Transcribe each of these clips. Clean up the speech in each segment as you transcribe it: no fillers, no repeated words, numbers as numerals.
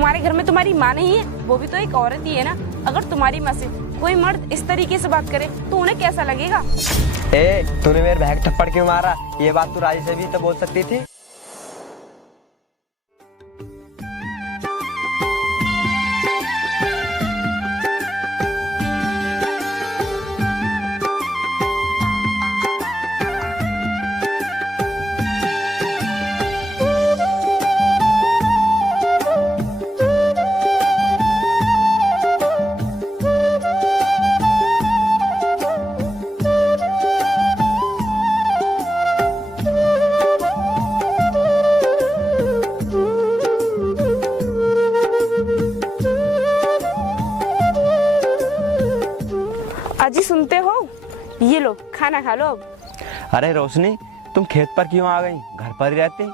तुम्हारे घर में तुम्हारी माँ नहीं है? वो भी तो एक औरत ही है ना। अगर तुम्हारी माँ से कोई मर्द इस तरीके से बात करे तो उन्हें कैसा लगेगा? तूने मेरे बहन थप्पड़ क्यों मारा? ये बात तू राजी से भी तो बोल सकती थी। अजी सुनते हो? ये लो खाना खा लो अब। अरे रोशनी, तुम खेत पर क्यों आ गई? घर पर ही रहती।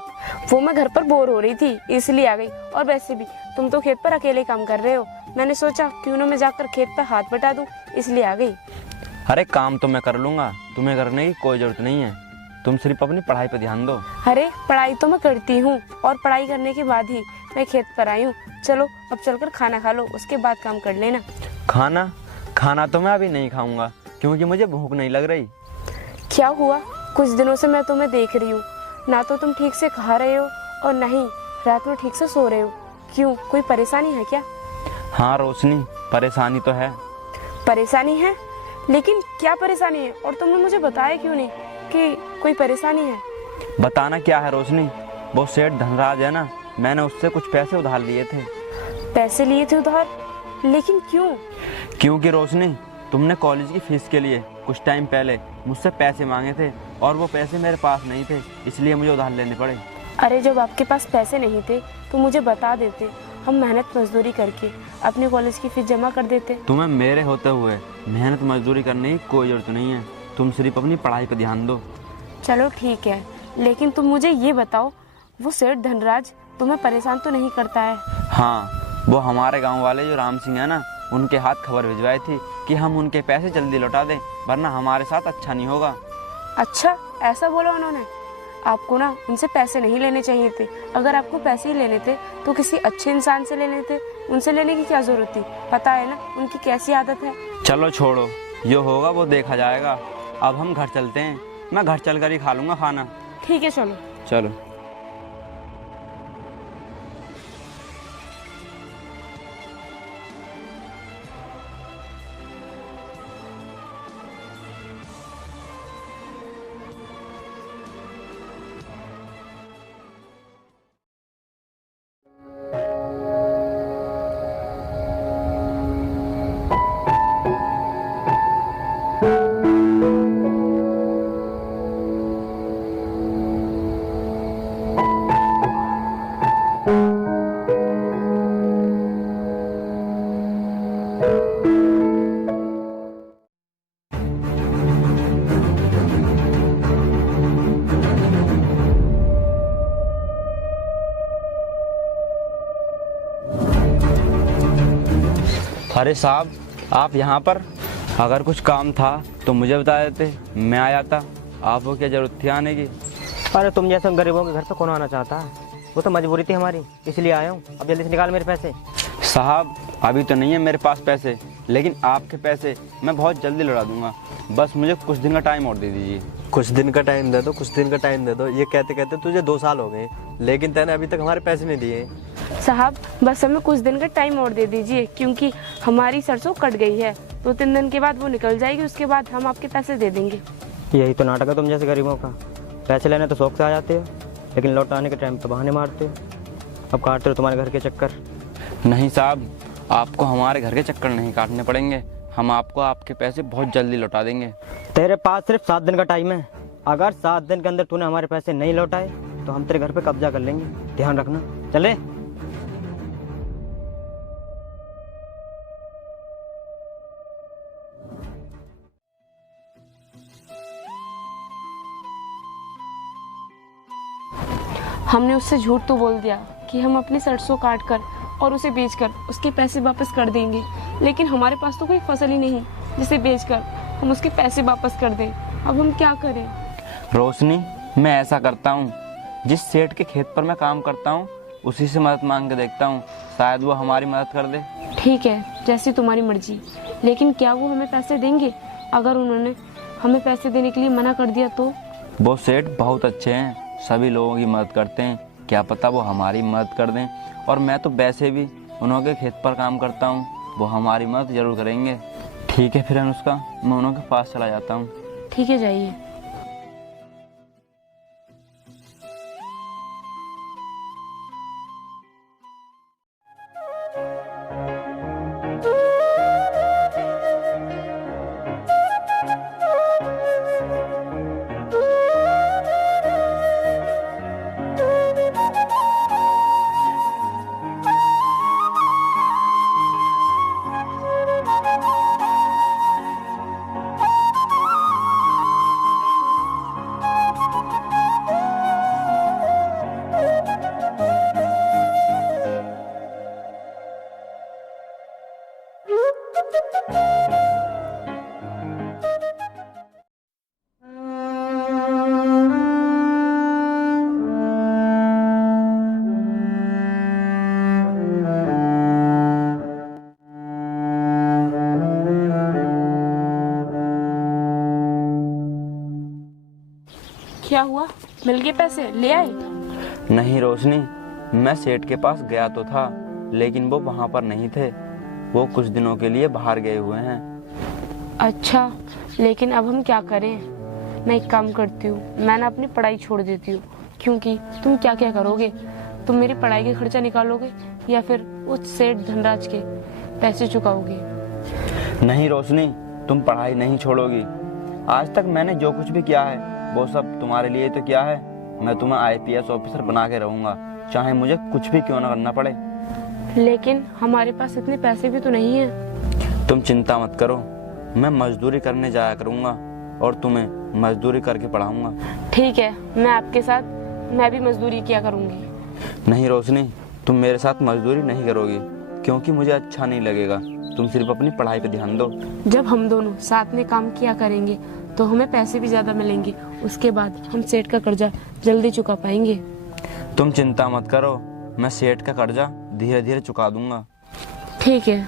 वो मैं घर पर बोर हो रही थी इसलिए आ गई। और वैसे भी तुम तो खेत पर अकेले काम कर रहे हो, मैंने सोचा क्यों ना मैं जाकर खेत पर हाथ बटा दूं, इसलिए आ गई। अरे काम तो मैं कर लूंगा, तुम्हें करने की कोई जरूरत नहीं है। तुम सिर्फ अपनी पढ़ाई पर ध्यान दो। अरे पढ़ाई तो मैं करती हूँ और पढ़ाई करने के बाद ही मैं खेत पर आई हूँ। चलो अब चलकर खाना खा लो, उसके बाद काम कर लेना। खाना तो मैं अभी नहीं खाऊंगा क्योंकि मुझे भूख नहीं लग रही। क्या हुआ? कुछ दिनों से मैं तुम्हें देख रही हूँ, ना तो तुम ठीक से खा रहे हो और न ही रात में ठीक से सो रहे हो। क्यों, कोई परेशानी है क्या? हाँ रोशनी, परेशानी तो है। परेशानी है? लेकिन क्या परेशानी है? और तुमने मुझे बताया क्यों नहीं कि कोई परेशानी है? बताना क्या है रोशनी, वो सेठ धनराज है ना, मैंने उससे कुछ पैसे उधार लिए थे। पैसे लिए थे उधार? लेकिन क्यों? क्योंकि रोशनी, तुमने कॉलेज की फीस के लिए कुछ टाइम पहले मुझसे पैसे मांगे थे और वो पैसे मेरे पास नहीं थे, इसलिए मुझे उधार लेने पड़े। अरे जब आपके पास पैसे नहीं थे तो मुझे बता देते, हम मेहनत मजदूरी करके अपने कॉलेज की फीस जमा कर देते। तुम्हें मेरे होते हुए मेहनत मजदूरी करने की कोई जरूरत नहीं है, तुम सिर्फ अपनी पढ़ाई पर ध्यान दो। चलो ठीक है, लेकिन तुम मुझे ये बताओ, वो सेठ धनराज तुम्हें परेशान तो नहीं करता है? हाँ, वो हमारे गांव वाले जो राम सिंह है ना, उनके हाथ खबर भिजवाई थी कि हम उनके पैसे जल्दी लौटा दें, वरना हमारे साथ अच्छा नहीं होगा। अच्छा, ऐसा बोला उन्होंने? आपको ना उनसे पैसे नहीं लेने चाहिए थे। अगर आपको पैसे ही लेने थे तो किसी अच्छे इंसान से लेने थे, उनसे लेने की क्या जरूरत थी? पता है ना उनकी कैसी आदत है। चलो छोड़ो, जो होगा वो देखा जाएगा। अब हम घर चलते हैं, मैं घर चलकर ही खा लूंगा खाना। ठीक है चलो। चलो। अरे साहब, आप यहाँ पर? अगर कुछ काम था तो मुझे बता देते, मैं आ जाता। आपको क्या जरूरत थी आने की? अरे तुम जैसे गरीबों के घर पे कौन आना चाहता है? वो तो मजबूरी थी हमारी, इसलिए आया हूँ। अब जल्दी से निकाल मेरे पैसे। साहब, अभी तो नहीं है मेरे पास पैसे, लेकिन आपके पैसे मैं बहुत जल्दी लौटा दूंगा। बस मुझे कुछ दिन का टाइम और दे दीजिए। कुछ दिन का टाइम दे दो, कुछ दिन का टाइम दे दो, ये कहते कहते तुझे 2 साल हो गए, लेकिन तैने अभी तक हमारे पैसे नहीं दिए। साहब बस हमें कुछ दिन का टाइम और दे दीजिए, क्योंकि हमारी सरसों कट गई है। 2-3 दिन के बाद वो निकल जाएगी, उसके बाद हम आपके पैसे दे देंगे। यही तो नाटक है तुम जैसे गरीबों का। पैसे लेने तो शौक से आ जाते हो, लेकिन लौटाने के टाइम तो बहाने मारते हो। अब काटते हो तुम्हारे घर के चक्कर। नहीं साहब, आपको हमारे घर के चक्कर नहीं काटने पड़ेंगे, हम आपको आपके पैसे बहुत जल्दी लौटा देंगे। तेरे पास सिर्फ 7 दिन का टाइम है। अगर 7 दिन के अंदर तूने हमारे पैसे नहीं लौटाए तो हम तेरे घर पे कब्जा कर लेंगे, ध्यान रखना। चले। हमने उससे झूठ तो बोल दिया कि हम अपनी सरसों काट कर और उसे बेचकर उसके पैसे वापस कर देंगे, लेकिन हमारे पास तो कोई फसल ही नहीं जिसे बेचकर हम उसके पैसे वापस कर दें। अब हम क्या करें? रोशनी, मैं ऐसा करता हूँ, जिस सेठ के खेत पर मैं काम करता हूँ उसी से मदद मांग के देखता हूँ, शायद वो हमारी मदद कर दे। ठीक है, जैसी तुम्हारी मर्जी, लेकिन क्या वो हमें पैसे देंगे? अगर उन्होंने हमें पैसे देने के लिए मना कर दिया तो? वो सेठ बहुत अच्छे हैं, सभी लोगों की मदद करते हैं, क्या पता वो हमारी मदद कर दें। और मैं तो वैसे भी उन्होंने खेत पर काम करता हूँ, वो हमारी मदद जरूर करेंगे। ठीक है फिर अनुष्का, मैं उन्होंने के पास चला जाता हूँ। ठीक है, जाइए। क्या हुआ, मिल गए पैसे? ले आए? नहीं रोशनी, मैं सेठ के पास गया तो था, लेकिन वो वहाँ पर नहीं थे। वो कुछ दिनों के लिए बाहर गए हुए हैं। अच्छा, लेकिन अब हम क्या करें? मैं एक काम करती हूँ, मैं ना अपनी पढ़ाई छोड़ देती हूँ। क्योंकि तुम क्या क्या करोगे? तुम मेरी पढ़ाई के खर्चा निकालोगे या फिर उस सेठ धनराज के पैसे चुकाओगे? नहीं रोशनी, तुम पढ़ाई नहीं छोड़ोगी। आज तक मैंने जो कुछ भी किया है वो सब तुम्हारे लिए तो किया है। मैं तुम्हें IPS ऑफिसर बना के रहूंगा, चाहे मुझे कुछ भी क्यों ना करना पड़े। लेकिन हमारे पास इतने पैसे भी तो नहीं है। तुम चिंता मत करो, मैं मजदूरी करने जाया करूंगा और तुम्हें मजदूरी करके पढ़ाऊंगा। ठीक है, मैं आपके साथ मैं भी मजदूरी किया करूंगी। नहीं रोशनी, तुम मेरे साथ मजदूरी नहीं करोगी, क्योंकि मुझे अच्छा नहीं लगेगा। तुम सिर्फ अपनी पढ़ाई पे ध्यान दो। जब हम दोनों साथ में काम किया करेंगे तो हमें पैसे भी ज्यादा मिलेंगे। उसके बाद हम सेठ का कर्जा जल्दी चुका पाएंगे। तुम चिंता मत करो, मैं सेठ का कर्जा धीरे धीरे चुका दूंगा। ठीक है।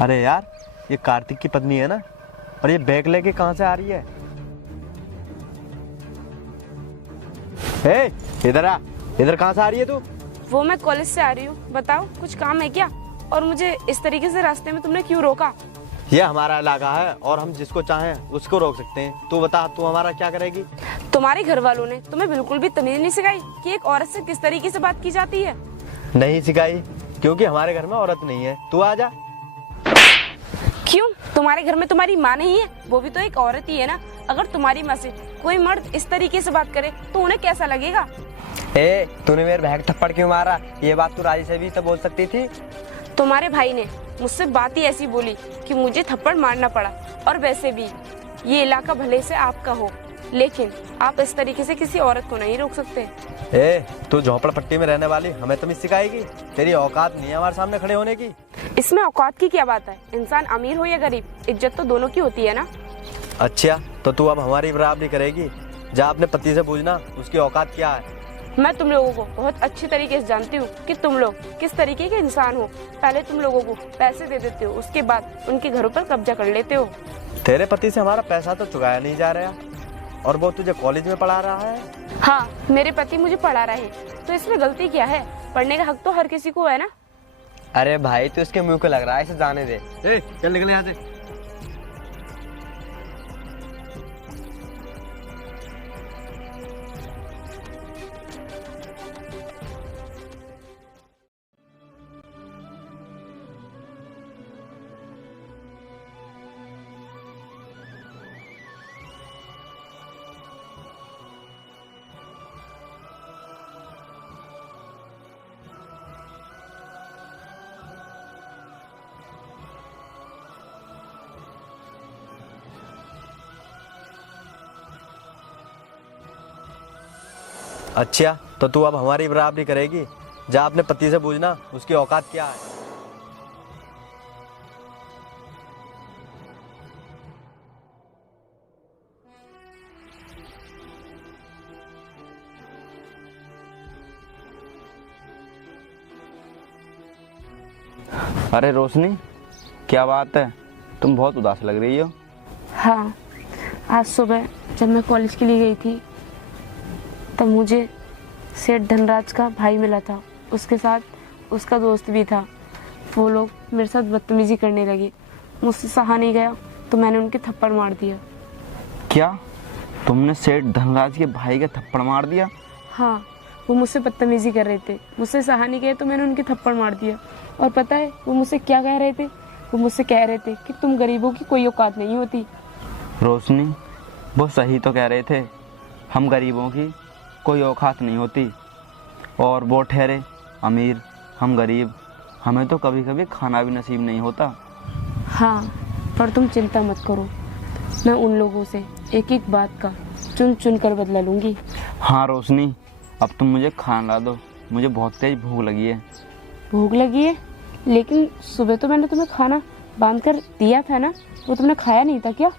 अरे यार, ये कार्तिक की पत्नी है ना? और ये बैग लेके कहाँ से आ रही है? इधर आ, इधर कहाँ से आ रही है तू? वो मैं कॉलेज से आ रही हूँ। बताओ, कुछ काम है क्या? और मुझे इस तरीके से रास्ते में तुमने क्यों रोका? ये हमारा इलाका है और हम जिसको चाहें उसको रोक सकते हैं। तू बता, तू हमारा क्या करेगी? तुम्हारे घर वालों ने तुम्हें बिल्कुल भी तमीज नहीं सिखाई कि एक औरत से किस तरीके से बात की जाती है? नहीं सिखाई, क्योंकि हमारे घर में औरत नहीं है। तू आ जा। क्यों? तुम्हारे घर में तुम्हारी माँ नहीं है? वो भी तो एक औरत ही है ना। अगर तुम्हारी माँ से कोई मर्द इस तरीके से बात करे तो उन्हें कैसा लगेगा? ए, तूने मेरे भाई को थप्पड़ क्यों मारा? ये बात तू राजी से भी तो बोल सकती थी। तुम्हारे भाई ने मुझसे बात ही ऐसी बोली कि मुझे थप्पड़ मारना पड़ा। और वैसे भी ये इलाका भले से आपका हो, लेकिन आप इस तरीके से किसी औरत को नहीं रोक सकते। ए, तू झोपड़पट्टी में रहने वाली हमें तमीज सिखाएगी? तेरी औकात नहीं है हमारे सामने खड़े होने की। इसमें औकात की क्या बात है? इंसान अमीर हो या गरीब, इज्जत तो दोनों की होती है ना। अच्छा, तो तू अब हमारी बराबरी करेगी? जा अपने पति से पूछना उसकी औकात क्या है। मैं तुम लोगों को बहुत अच्छी तरीके से जानती हूँ कि तुम लोग किस तरीके के इंसान हो। पहले तुम लोगों को पैसे दे देते हो, उसके बाद उनके घरों पर कब्जा कर लेते हो। तेरे पति से हमारा पैसा तो चुकाया नहीं जा रहा और वो तुझे कॉलेज में पढ़ा रहा है। हाँ, मेरे पति मुझे पढ़ा रहे हैं, तो इसमें गलती क्या है? पढ़ने का हक तो हर किसी को है ना। अरे भाई, तू इसके मुंह को लग रहा है, इसे जाने दे। ए, चल निकले यहाँ से। अच्छा, तो तू अब हमारी बराबरी करेगी? जा अपने पति से पूछना उसकी औकात क्या है। अरे रोशनी, क्या बात है? तुम बहुत उदास लग रही हो। हाँ, आज सुबह जब मैं कॉलेज के लिए गई थी तब मुझे सेठ धनराज का भाई मिला था, उसके साथ उसका दोस्त भी था। वो लोग मेरे साथ बदतमीजी करने लगे, मुझसे सहा नहीं गया तो मैंने उनके थप्पड़ मार दिया। क्या तुमने सेठ धनराज के भाई का थप्पड़ मार दिया? हाँ, वो मुझसे बदतमीजी कर रहे थे, मुझसे सहा नहीं गया तो मैंने उनके थप्पड़ मार दिया। और पता है वो मुझसे क्या कह रहे थे? वो मुझसे कह रहे थे कि तुम गरीबों की कोई औकात नहीं होती। रोशनी, वो सही तो कह रहे थे, हम गरीबों की कोई औकात नहीं होती। और वो ठहरे अमीर, हम गरीब, हमें तो कभी कभी खाना भी नसीब नहीं होता। हाँ, पर तुम चिंता मत करो, मैं उन लोगों से एक एक बात का चुन चुन कर बदला लूँगी। हाँ रोशनी, अब तुम मुझे खाना ला दो, मुझे बहुत तेज भूख लगी है। भूख लगी है? लेकिन सुबह तो मैंने तुम्हें खाना बांध कर दिया था ना, वो तुमने खाया नहीं था क्या?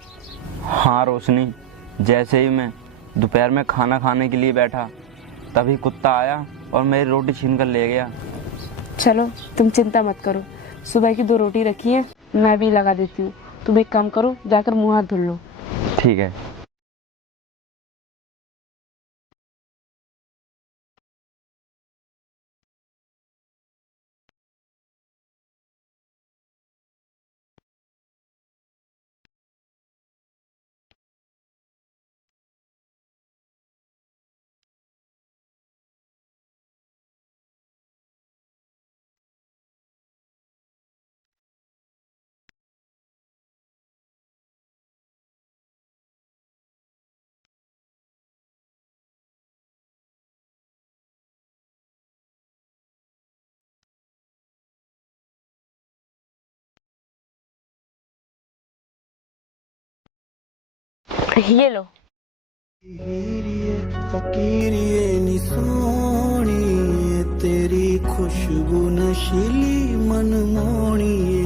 हाँ रोशनी, जैसे ही मैं दोपहर में खाना खाने के लिए बैठा तभी कुत्ता आया और मेरी रोटी छीन कर ले गया। चलो तुम चिंता मत करो, सुबह की 2 रोटी रखी है, मैं भी लगा देती हूँ। तुम एक काम करो, जाकर मुँह हाथ धुल लो। ठीक है। ये लो। फकीरिए नी सोहणीए, तेरी खुशबू नशीली मनमोहणीए।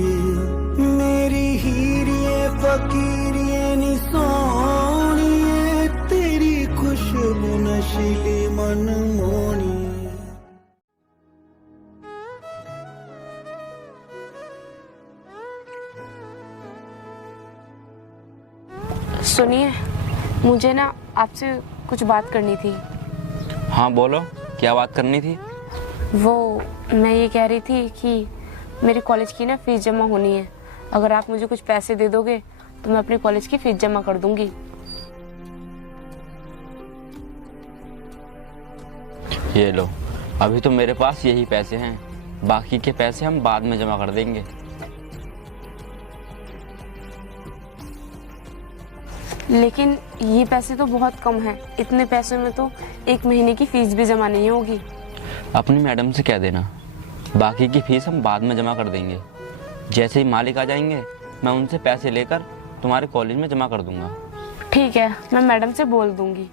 मेरी हीरिए फकीरिए नी सोहणीए, तेरी खुशबू नशीली मनमोहणीए। सुनिए, मुझे ना आपसे कुछ बात करनी थी। हाँ बोलो, क्या बात करनी थी? वो मैं ये कह रही थी कि मेरी कॉलेज की ना फीस जमा होनी है। अगर आप मुझे कुछ पैसे दे दोगे तो मैं अपनी कॉलेज की फीस जमा कर दूंगी। ये लो, अभी तो मेरे पास यही पैसे हैं, बाकी के पैसे हम बाद में जमा कर देंगे। लेकिन ये पैसे तो बहुत कम हैं। इतने पैसों में तो 1 महीने की फीस भी जमा नहीं होगी। अपनी मैडम से कह देना, बाकी की फीस हम बाद में जमा कर देंगे। जैसे ही मालिक आ जाएंगे मैं उनसे पैसे लेकर तुम्हारे कॉलेज में जमा कर दूंगा। ठीक है, मैं मैडम से बोल दूंगी।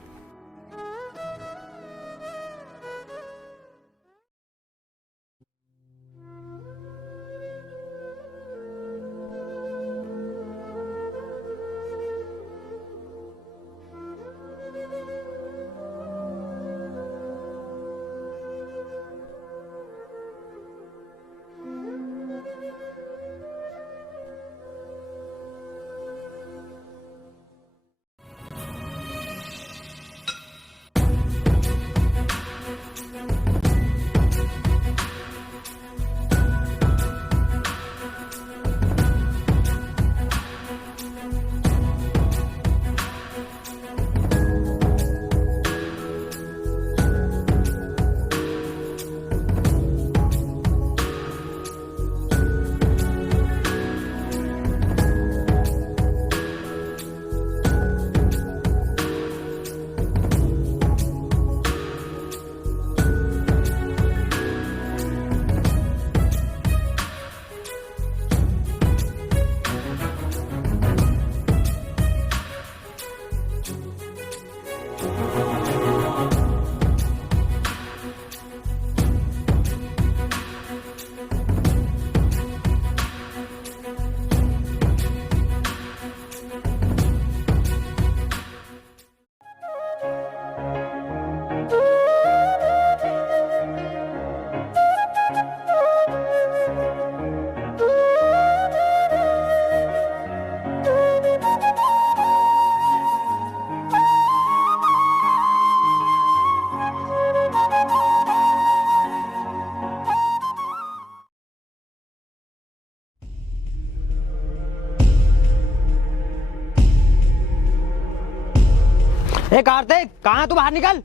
ए कार्तिक, कहाँ तू? बाहर निकल।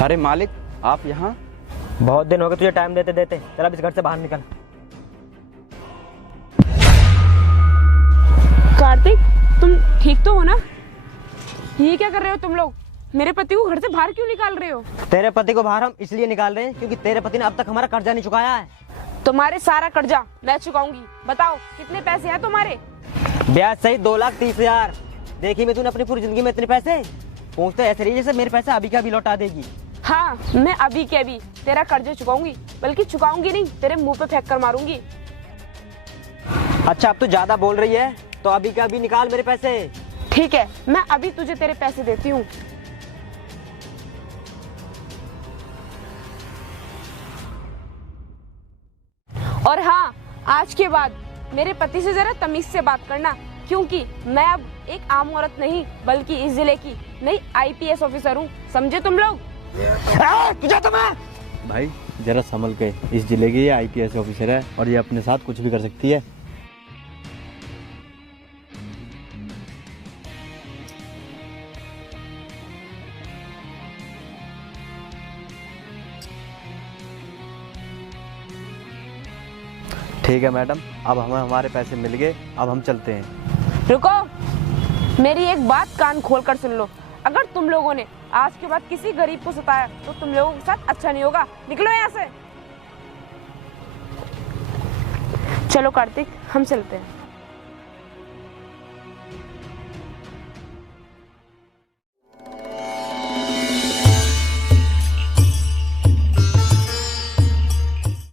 अरे मालिक, आप यहाँ? बहुत दिन हो गए तुझे टाइम देते देते। चल अब इस घर से बाहर निकल। कार्तिक, तुम ठीक तो हो ना? ये क्या कर रहे हो तुम लोग? मेरे पति को घर से बाहर क्यों निकाल रहे हो? तेरे पति को बाहर हम इसलिए निकाल रहे हैं क्योंकि तेरे पति ने अब तक हमारा कर्जा नहीं चुकाया है। तुम्हारे सारा कर्जा मैं चुकाऊंगी। बताओ कितने पैसे हैं तुम्हारे? ब्याज सहित 2,30,000। देखी मैं तूने अपनी पूरी जिंदगी में इतने पैसे पहुँचते ऐसे रही जैसे मेरे पैसे अभी का भी लौटा देगी। हाँ, मैं अभी के अभी तेरा कर्जा चुकाऊंगी, बल्कि चुकाऊंगी नहीं, तेरे मुंह पे फेंक कर मारूंगी। अच्छा, अब तू ज्यादा बोल रही है तो अभी का अभी निकाल मेरे पैसे। ठीक है, मैं अभी तुझे तेरे पैसे देती हूँ। और हाँ, आज के बाद मेरे पति से जरा तमीज से बात करना, क्योंकि मैं अब एक आम औरत नहीं बल्कि इस जिले की नई IPS ऑफिसर हूँ। समझे तुम लोग? तुझे तो मैं भाई जरा संभल के, इस जिले की ये IPS ऑफिसर है और ये अपने साथ कुछ भी कर सकती है। ठीक है मैडम, अब हमें हमारे पैसे मिल गए, अब हम चलते हैं। रुको, मेरी एक बात कान खोल कर सुन लो। अगर तुम लोगों ने आज के बाद किसी गरीब को सताया तो तुम लोगों के साथ अच्छा नहीं होगा। निकलो यहाँ से। चलो कार्तिक, हम चलते हैं।